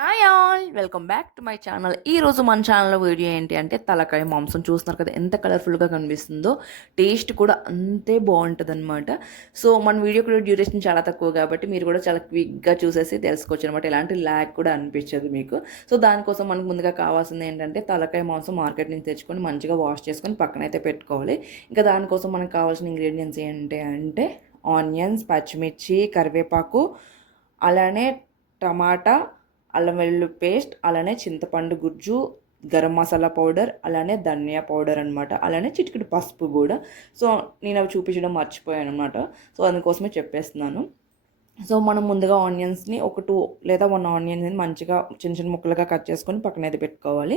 Hi all welcome back to my channel. ఈరోజు మన ఛానల్లో వీడియో ఏంటి అంటే తలకాయ మాంసం చూస్తున్నారు కదా, ఎంత కలర్ఫుల్గా కనిపిస్తుందో. టేస్ట్ కూడా అంతే బాగుంటుంది అనమాట. సో మన వీడియో కూడా డ్యూరేషన్ చాలా తక్కువ కాబట్టి మీరు కూడా చాలా క్విక్గా చూసేసి తెలుసుకోవచ్చు అనమాట. ఎలాంటి ల్యాగ్ కూడా అనిపించదు మీకు. సో దానికోసం మనకు ముందుగా కావాల్సింది ఏంటంటే తలకాయ మాంసం మార్కెట్ నుంచి తెచ్చుకొని మంచిగా వాష్ చేసుకొని పక్కనైతే పెట్టుకోవాలి. ఇంకా దానికోసం మనకు కావాల్సిన ఇంగ్రీడియంట్స్ ఏంటి అంటే ఆనియన్స్, పచ్చిమిర్చి, కరివేపాకు, అలానే టమాటా, అల్లం వెల్లుల్లి పేస్ట్, అలానే చింతపండు గుజ్జు, గరం మసాలా పౌడర్, అలానే ధనియా పౌడర్ అనమాట. అలానే చిటికెడు పసుపు కూడా. సో నేను అవి చూపించడం మర్చిపోయాను అనమాట. సో అందుకోసమే చెప్పేస్తున్నాను. సో మనం ముందుగా ఆనియన్స్ని ఒక 2 లేదా 1 ఆనియన్ని మంచిగా చిన్న చిన్న ముక్కలుగా కట్ చేసుకొని పక్కన అయితే పెట్టుకోవాలి.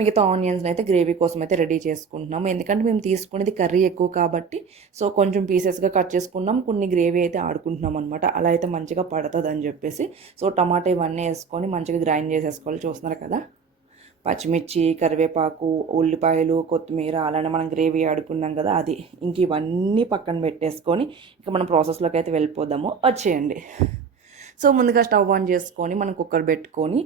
మిగతా ఆనియన్స్ని అయితే గ్రేవీ కోసం అయితే రెడీ చేసుకుంటున్నాము. ఎందుకంటే మేము తీసుకునేది కర్రీ ఎక్కువ కాబట్టి సో కొంచెం పీసెస్గా కట్ చేసుకున్నాం, కొన్ని గ్రేవీ అయితే ఆడుకుంటున్నాం అనమాట. అలా అయితే మంచిగా పడుతుంది అని చెప్పేసి సో టమాటా ఇవన్నీ వేసుకొని మంచిగా గ్రైండ్ చేసేసుకోవాలి. చూస్తున్నారు కదా, పచ్చిమిర్చి, కరివేపాకు, ఉల్లిపాయలు, కొత్తిమీర, అలానే మనం గ్రేవీ ఆడుకున్నాం కదా అది. ఇంక ఇవన్నీ పక్కన పెట్టేసుకొని ఇక మనం ప్రాసెస్లోకి అయితే వెళ్ళిపోదాము. వచ్చేయండి. సో ముందుగా స్టవ్ ఆన్ చేసుకొని మనం కుక్కర్ పెట్టుకొని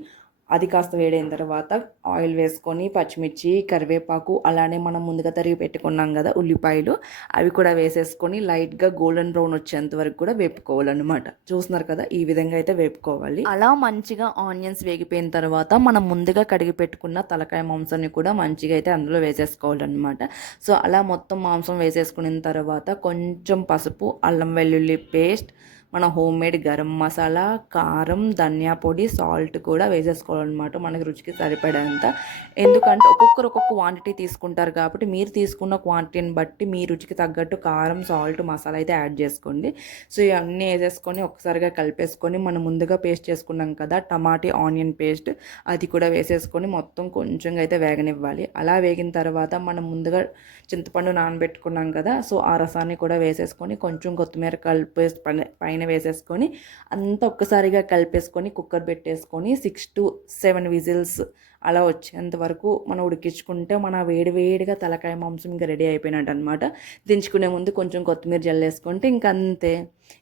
అది కాస్త వేడైన తర్వాత ఆయిల్ వేసుకొని పచ్చిమిర్చి, కరివేపాకు, అలానే మనం ముందుగా తరిగి పెట్టుకున్నాం కదా ఉల్లిపాయలు, అవి కూడా వేసేసుకొని లైట్గా గోల్డెన్ బ్రౌన్ వచ్చేంత వరకు కూడా వేపుకోవాలన్నమాట. చూస్తున్నారు కదా, ఈ విధంగా అయితే వేపుకోవాలి. అలా మంచిగా ఆనియన్స్ వేగిపోయిన తర్వాత మనం ముందుగా కడిగి పెట్టుకున్న తలకాయ మాంసాన్ని కూడా మంచిగా అయితే అందులో వేసేసుకోవాలన్నమాట. సో అలా మొత్తం మాంసం వేసేసుకున్న తర్వాత కొంచెం పసుపు, అల్లం వెల్లుల్లి పేస్ట్, మన హోమ్ మేడ్ గరం మసాలా, కారం, ధనియా పొడి, సాల్ట్ కూడా వేసేసుకోవాలన్నమాట మనకి రుచికి సరిపడేంత. ఎందుకంటే ఒక్కొక్కరు ఒక్కొక్క క్వాంటిటీ తీసుకుంటారు కాబట్టి మీరు తీసుకున్న క్వాంటిటీని బట్టి మీ రుచికి తగ్గట్టు కారం, సాల్ట్, మసాలా అయితే యాడ్ చేసుకోండి. సో ఇవన్నీ వేసేసుకొని ఒకసారిగా కలిపేసుకొని మనం ముందుగా పేస్ట్ చేసుకున్నాం కదా టమాటీ ఆనియన్ పేస్ట్, అది కూడా వేసేసుకొని మొత్తం కొంచెంగా అయితే వేగనివ్వాలి. అలా వేగిన తర్వాత మనం ముందుగా చింతపండు నానబెట్టుకున్నాం కదా, సో ఆ రసాన్ని కూడా వేసేసుకొని కొంచెం కొత్తిమీర కలిపేసి పైన వేసేసుకొని అంతా ఒక్కసారిగా కలిపేసుకొని కుక్కర్ పెట్టేసుకొని 6 to 7 విజిల్స్ అలా వచ్చేంత వరకు మనం ఉడికించుకుంటే మన వేడివేడిగా తలకాయ మాంసం ఇంకా రెడీ అయిపోయినట్టు అనమాట. దించుకునే ముందు కొంచెం కొత్తిమీర జల్లేసుకుంటే ఇంకంతే.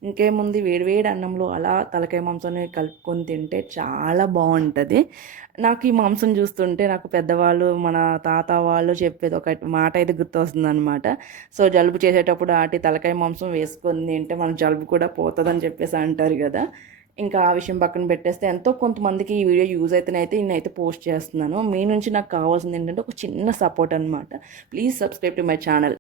ఇంకేముంది, వేడివేడి అన్నంలో అలా తలకాయ మాంసాన్ని కలుపుకొని తింటే చాలా బాగుంటుంది. నాకు ఈ మాంసం చూస్తుంటే నాకు పెద్దవాళ్ళు మన తాత వాళ్ళు చెప్పేది ఒక మాట అయితే గుర్తొస్తుంది అనమాట. సో జలుబు చేసేటప్పుడు ఆటి తలకాయ మాంసం వేసుకొని తింటే మన జలుబు కూడా పోతుందని చెప్పేసి అంటారు కదా. ఇంకా ఆ విషయం పక్కన పెట్టేస్తే ఎంతో కొంతమందికి ఈ వీడియో యూజ్ అయితేనైతే నేనైతే పోస్ట్ చేస్తున్నాను. మీ నుంచి నాకు కావాల్సింది ఏంటంటే ఒక చిన్న సపోర్ట్ అనమాట. Please subscribe to my channel.